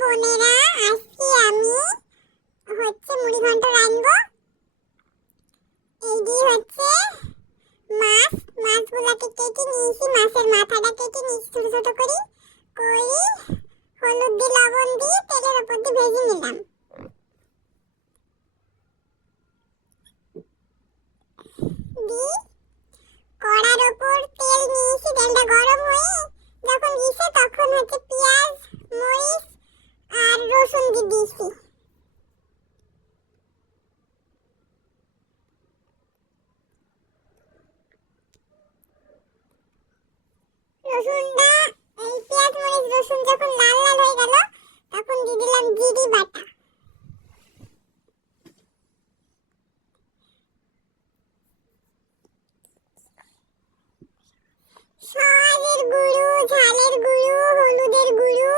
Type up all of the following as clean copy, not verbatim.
বোনেরা, আজকে আমি মুড়ি ঘন্ট রাঁধবো। এই দিয়ে মাছগুলোকে কেটে নিয়েছি, মাছের মাথাটা কেটে নিয়েছি ছোট ছোট করে হলুদ দিয়ে লবণ দিয়ে তেলের উপর দিয়ে ভেজে নিলাম। কড়ার উপর তেল নিয়েছি, তেলটা গরম হয়ে যখন গেছে তখন পেঁয়াজ, মরিচ আর রসুন দিয়ে দিয়েছি। পেঁয়াজ মরিচ রসুন যখন লাল লাল হয়ে গেল তখন দিয়ে দিলাম জিরে বাটা। সয়াজের গুঁড়ো, ঝালের গুঁড়ো, হলুদের গুঁড়ো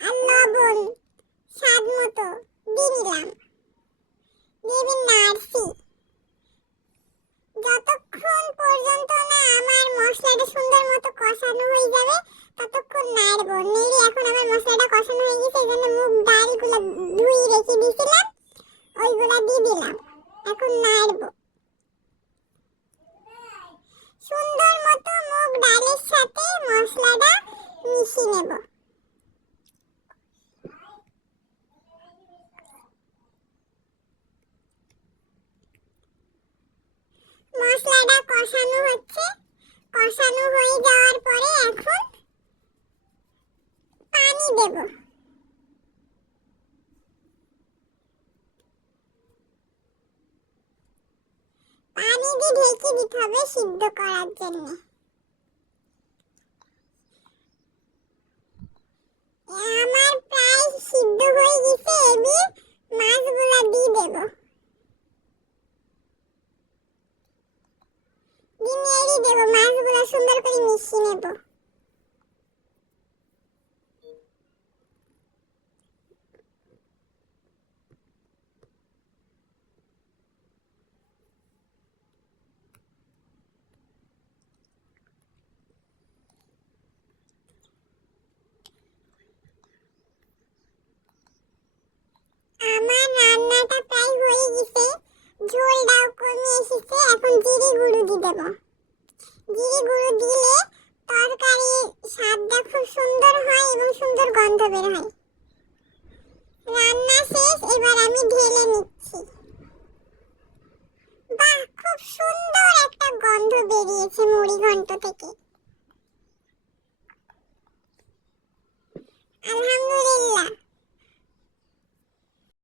আর লবণ স্বাদ মতো দিয়ে নিলাম। দিয়ে নাড়ছি যতক্ষণ পর্যন্ত না আমার মশলাটা সুন্দর মতো কষানো হয়ে যাবে ততক্ষণ নাড়বো। নেড়ে এখন আমার মশলাটা কষানো হয়ে গেছে, এই জন্য মুগ ডালগুলো ধুয়ে রেখে দিয়েছিলাম ওইগুলা দিয়ে দিলাম। এখন নাড়বো সুন্দর মতো, মুগ ডালের সাথে মশলাটা মিশিয়ে নেব। মশলাটা কষানো হয়ে যাওয়ার পরে এখন পানি দেব। পানি দিয়ে ঢেকে দিতে হবে সিদ্ধ করার জন্য। আমার প্রায় সিদ্ধ হয়ে গেছে, এবার মাছগুলা দিয়ে দেব। নেড়ে দেব, মাছগুলা সুন্দর করে মিশিয়ে নেব। আমার রান্নাটা প্রায় হয়ে গেছে, ঝোলটাও কমে এসেছে। এখন জিরে গুঁড়ো দিয়ে দেব। জিরে গুঁড়ো দিলে তরকারির স্বাদটা খুব সুন্দর হয় এবং সুন্দর গন্ধ বের হয়। রান্না শেষ, এবার আমি ঢেলে নিচ্ছি। বাহ, খুব সুন্দর একটা গন্ধ বেরিয়েছে মুড়ি ঘন্ট থেকে।